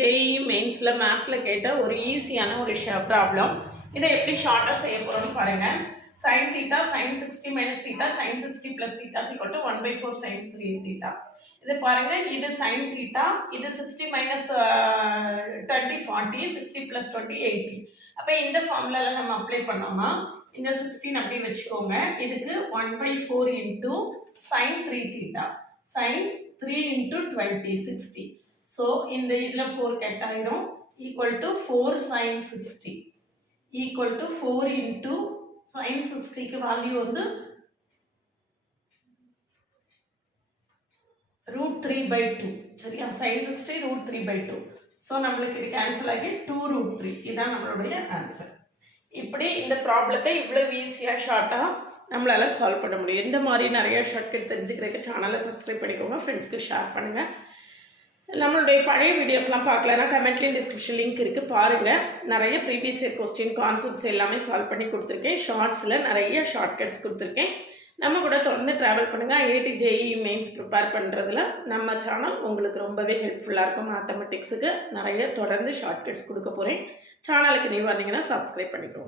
JE மெயின்ஸில் மேத்ஸில் கேட்ட ஒரு ஈஸியான ஒரு ப்ராப்ளம். இதை எப்படி ஷார்ட்டாக செய்ய போகிறோம்னு பாருங்கள். sin theta sin 60 minus theta sin 60 plus theta is equal to 1/4 sin 3 theta. இது பாருங்க, இது sin theta, இது 60 minus 20 40, 60 plus 20 80. அப்போ இந்த ஃபார்முலால நம்ம அப்ளை பண்ணோம்னா இந்த 16 அப்படி வச்சுக்கோங்க. இதுக்கு 1/4 into sin 3 theta, sin 3 into 20 60. So இந்த இதில் 4 கட் ஆயிரும். Equal to 4 sin 60 equal to 4 into sin 60க்கு வேல்யூ வந்து √3/2. சரியா? sin 60 √3/2. ஸோ நம்மளுக்கு இது கேன்சல் ஆகி 2√3. இதுதான் நம்மளுடைய ஆன்சர். இப்படி இந்த ப்ராப்ளத்தை இவ்வளோ ஈஸியாக ஷார்ட்டாக நம்மளால் சால்வ் பண்ண முடியும். இந்த மாதிரி நிறைய ஷார்ட்கட் தெரிஞ்சுக்கிறதுக்கு சேனலை சப்ஸ்கிரைப் பண்ணிக்கோங்க, ஃப்ரெண்ட்ஸ்க்கு ஷேர் பண்ணுங்கள். நம்மளுடைய பழைய வீடியோஸ்லாம் பார்க்கலன்னா கமெண்ட்லேயும் டிஸ்கிரிப்ஷன் லிங்க் இருக்குது, பாருங்கள். நிறைய ப்ரீவியஸ் இயர் கொஸ்டின் கான்செப்ட்ஸ் எல்லாமே சால்வ் பண்ணி கொடுத்துருக்கேன். ஷார்ட்ஸில் நிறைய ஷார்ட்கட்ஸ் கொடுத்துருக்கேன். நம்ம கூட தொடர்ந்து ட்ராவல் பண்ணுங்கள். ஐஐடி ஜேஇ மெயின்ஸ் ப்ரிப்பேர் பண்ணுறதுல நம்ம சேனல் உங்களுக்கு ரொம்பவே ஹெல்ப்ஃபுல்லாக இருக்கும். மேத்தமெட்டிக்ஸுக்கு நிறைய தொடர்ந்து ஷார்ட்கட்ஸ் கொடுக்க போகிறேன். சேனலுக்கு நீ வந்தீங்கன்னா சப்ஸ்கிரைப் பண்ணிக்கோங்க.